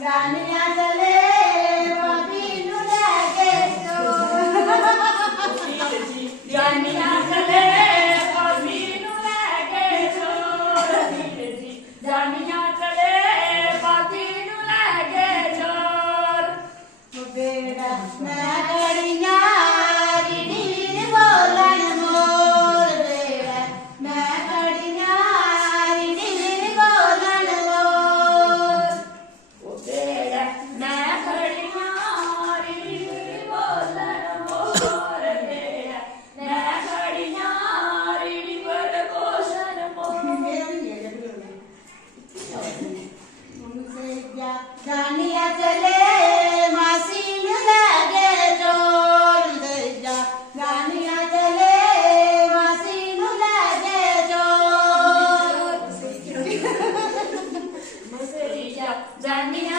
ਜਾਨੀਆਂ ਚਲੇ ਭਾਬੀ ਨੂੰ ਲੈ ਕੇ ਚੋਰ ਜੀ ਜਾਨੀਆਂ ਚਲੇ ਭਾਬੀ ਨੂੰ ਲੈ ਕੇ ਚੋਰ ਜੀ ਜਾਨੀਆਂ ਚਲੇ ਭਾਬੀ ਨੂੰ ਲੈ ਕੇ ਚੋਰ ਬੇੜਾ ਮੈਂ ਗੜੀਆਂ ਰੀੜੀ ਬੋਲਣ ਮੋਰ ਬੇੜਾ ਮੈਂ ਗੜੀਆਂ ਰੀੜੀ ਬੋਲਣ ਮੋਰ ਉਹ ਬੇੜਾ ਮੈਂ ਗੜੀਆਂ ਰੀੜੀ ਬੋਲਣ ਮੋਰ ਬੇੜਾ ਮੈਂ ਗੜੀਆਂ ਰੀੜੀ ਬੋਲਣ ਮੋਰ ਜਾਨੀਆਂ ਚਲੇ ਮਾਸੀ ਨੂੰ ਲੈ ਕੇ ਚੋਰ ਦੇ ਜਾ ਜਾਨੀਆਂ ਚਲੇ ਮਾਸੀ ਨੂੰ ਲੈ ਕੇ ਚੋਰ ਮਸਰੀ ਜਾ ਜਾਨੀਆਂ